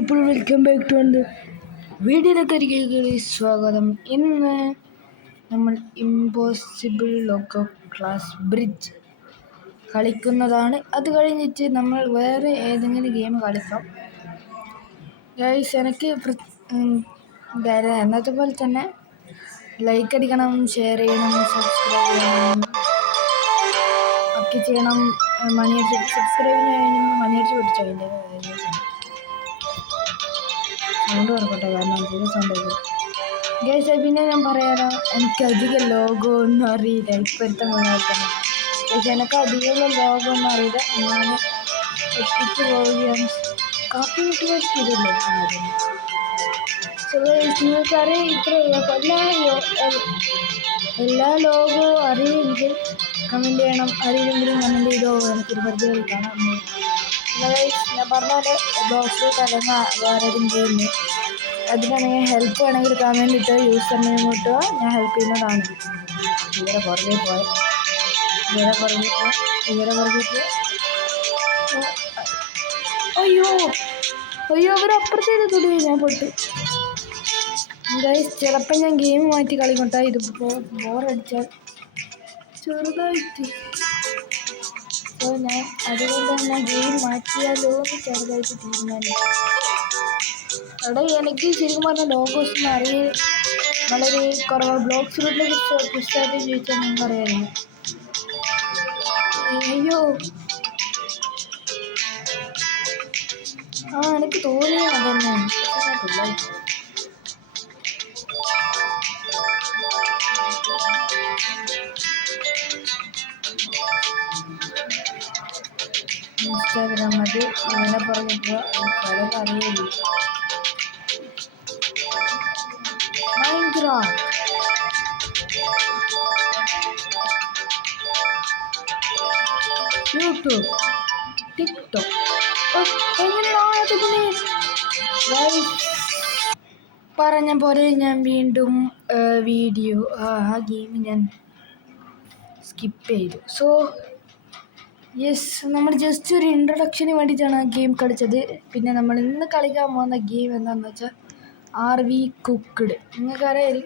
ഇപ്പോൾ welcome back to വീഡിയോയിലേക്ക് സ്വാഗതം. ഇന്ന് നമ്മൾ ഇമ്പോസിബിൾ ലോക്കോ ക്ലാസ് ബ്രിഡ്ജ് കളിക്കുന്നതാണ്. അത് കഴിഞ്ഞിട്ട് നമ്മൾ വേറെ ഏതെങ്കിലും ഗെയിം കളിക്കാം. ഗൈസ്, എനിക്ക് എന്നത്തെ പോലെ തന്നെ ലൈക്ക് അടിക്കണം, ഷെയർ ചെയ്യണം, സബ്സ്ക്രൈബ് ചെയ്യണം ഒക്കെ ചെയ്യണം. മണിയടിച്ച് സബ്സ്ക്രൈബ് ചെയ്യുമ്പോൾ മണിയടിച്ച് പിടിച്ചോ. അതിൻ്റെ സൗണ്ട് കുറക്കട്ടെ, കാരണം എന്തെങ്കിലും സൗണ്ട് വരും. ഗൈസ്, പിന്നെ ഞാൻ പറയാലോ, എനിക്ക് അധികം ലോഗോ ഒന്നും അറിയില്ല. ഇപ്പോഴത്തെ മുന്നോട്ടന്നെ ഗൈസ്, എനിക്ക് അധികം ലോഗോ ഒന്നും അറിയില്ല. ഞാൻ എത്തിച്ച് പോവുകയാണ്. കാപ്പി കിട്ടുന്നല്ലേ ആദ്യം. സോ ഗൈസ്, നിങ്ങൾക്കറിയാം ഇത്ര എല്ലാ ലോഗോ അറിയെങ്കിൽ കമൻറ്റ് ചെയ്യണം. അറിയില്ലെങ്കിലും കമൻറ്റ് ചെയ്തോ. എനിക്കൊരു പരിചയം കാണാം. ഞാൻ പറഞ്ഞാൽ ബോക്സിലോട്ട് അല്ലെങ്കിൽ വേറെ ഏതും ചെയ്യുന്നു. അതിനാണെങ്കിൽ ഹെൽപ്പ് വേണമെങ്കിൽ കമൻറ്റ് ഇട്ടോ, യൂസർ നെയിം ഇട്ടോ, ഞാൻ ഹെൽപ്പ് ചെയ്യുന്നതാണ്. ഇവരെ പുറകെ പോയി അയ്യോ അവരപ്പുറത്തേക്ക് തൊടുകയും ഞാൻ പൊട്ട്. ഗൈസ്, ചിലപ്പോൾ ഞാൻ ഗെയിം മാറ്റി കളിക്കട്ടെ. ഇത് ബോറടിച്ചാൽ ചെറുതായിട്ട്. സോ ഞാൻ അതുകൊണ്ട് തന്നെ ഗെയിം മാറ്റിയാലോ എന്ന് ചെറുതായിട്ട് തീരുമാനിച്ചു. എനിക്ക് ശരിക്കും പറഞ്ഞാൽ ലോഗോസ് വളരെ കുറവ്. ബ്ലോക്ക് റൂട്ടിനെ കുറിച്ച് പുസ്തകത്തിൽ ചോദിച്ചാൽ നിങ്ങൾക്ക് അറിയാമല്ലോ. അയ്യോ എനിക്ക് തോന്നിയ അതന്നെ. ഇൻസ്റ്റാഗ്രാം അത് ഇങ്ങനെ പറഞ്ഞപ്പോൾ പലരും അറിയില്ല. യൂട്യൂബ്, ടിക്ടോക്ക് പറഞ്ഞ പോലെ ഞാൻ വീണ്ടും വീഡിയോ ആ ഗെയിം ഞാൻ സ്കിപ്പ് ചെയ്തു. സോ യെസ്, നമ്മൾ ജസ്റ്റ് ഒരു ഇൻട്രൊഡക്ഷന് വേണ്ടിയിട്ടാണ് ആ ഗെയിം കളിച്ചത്. പിന്നെ നമ്മൾ ഇന്ന് കളിക്കാൻ പോകുന്ന ഗെയിം എന്താണെന്ന് വെച്ചാൽ RV കുക്ക്ഡ്. നിങ്ങൾക്കറിയാം,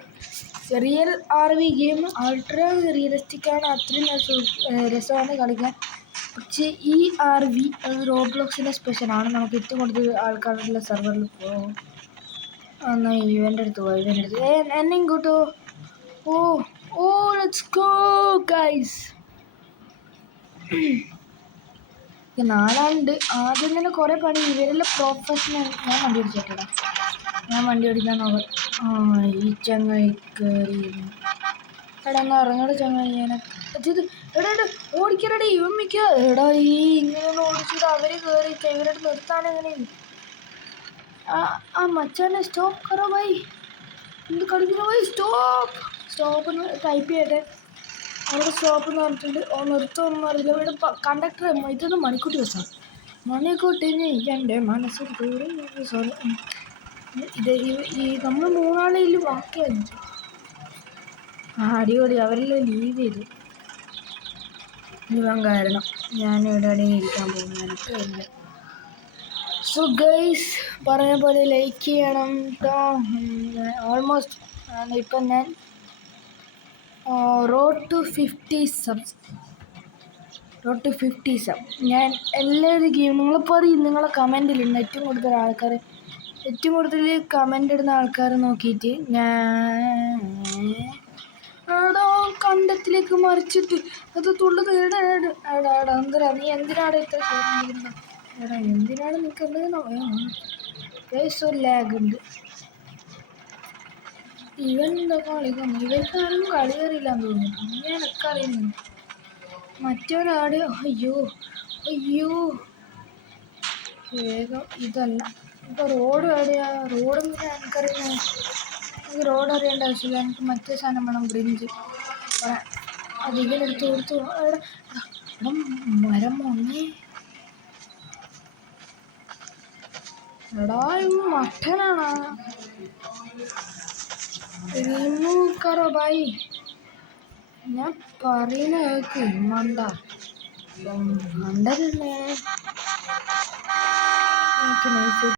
റിയൽ RV ഗെയിം അൾട്രാ റിയലിസ്റ്റിക്കാണ്. അത്രയും രസമാണ് കളിക്കാൻ. പക്ഷേ ഈ RV റോബ്ലോക്സിൻ്റെ സ്പെഷ്യലാണ്. നമുക്ക് ഏറ്റവും കൂടുതൽ ആൾക്കാരുള്ള സെർവറിൽ പോകും. എന്നാൽ ഇവൻ്റെ അടുത്ത് പോയി എന്നെ ഇങ്ങോട്ടോ. ഓ ലെറ്റ്സ് ഗോ ഗൈസ്. 4 ആദ്യം തന്നെ കുറേ പണി. ഇവരെല്ലാം പ്രൊഫഷണൽ. ഞാൻ വണ്ടി ഓടിക്കാൻ നോക്കാം. ഈ ചങ്ങായി കയറി ഇറങ്ങട ചങ്ങായി. ഓടിക്കരടി ഇവൻ മിക്ക ഈ ഇങ്ങനെയൊന്നും ഓടിച്ചിട്ട് അവർ കയറി ഇവരുടെ നിർത്താണ്. എങ്ങനെ മച്ചാനെ സ്റ്റോപ്പ് കറോ ബൈ. എന്ത് കളിക്കുന്ന ബൈ? സ്റ്റോപ്പ് എന്ന് ടൈപ്പ് ചെയ്യട്ടെ. അവിടെ സ്റ്റോപ്പ് എന്ന് പറഞ്ഞിട്ടുണ്ട്. നിർത്തുമെന്ന് അറിയില്ല. ഇവിടെ കണ്ടക്ടർ ഇതൊന്നും മണിക്കൂട്ടി ബസ്സാണ്. മണിക്കൂട്ടിന് എൻ്റെ മനസ്സിൽ സോറി. ഇത് ഈ നമ്മൾ 3 ആളിൽ ബാക്കിയായി. അടിപൊളി. അവരെല്ലാം ലീവ് ചെയ്തു. ഇവൻ കാരണം ഞാനിവിടെ ഇരിക്കാൻ പോകുന്നു. എനിക്ക് ഇല്ല. സോ ഗൈസ്, പറഞ്ഞ പോലെ ലൈക്ക് ചെയ്യണം കേട്ടോ. ഓൾമോസ്റ്റ് ഇപ്പം ഞാൻ റോഡ് ടു 50 സബ്. ഞാൻ എല്ലാവരും ഗെയിം നിങ്ങളിപ്പോൾ അറിയും. നിങ്ങളെ കമൻറ്റിലുണ്ട് ഏറ്റവും കൂടുതൽ കമൻ്റ് ഇടുന്ന ആൾക്കാർ നോക്കിയിട്ട് ഞാൻ കണ്ടത്തിലേക്ക് മറിച്ചിട്ട് അത് തുള്ളത്. എന്തിനാ നീ എന്തിനാണ് ഇത്ര എന്തിനാണ് നിൽക്കുന്നത്? ഒരു ലാഗ് ഉണ്ട്. ഇവൻ എന്താ കളിക്കുന്നു? ഇവർക്കാരും കളി അറിയില്ലാന്ന് തോന്നുന്നു. പിന്നെ എനക്ക് അറിയുന്നു. മറ്റൊരാട് അയ്യോ വേഗം. ഇതല്ല ഇപ്പോൾ റോഡ് എവിടെയാ? റോഡെന്ന് എനിക്കറിയുന്നു. എനിക്ക് റോഡ് അറിയേണ്ട ആവശ്യമില്ല. എനിക്ക് മറ്റേ സാധനം വേണം, ബ്രിഞ്ച്. അധികം എടുത്ത് കൊടുത്തു. മരം ഒന്നേ മട്ടനാണോ? കറോ ബായി. ഞാൻ പറയുന്ന കേൾക്ക്. മണ്ടല്ലേ. എനിക്ക് നൈസ്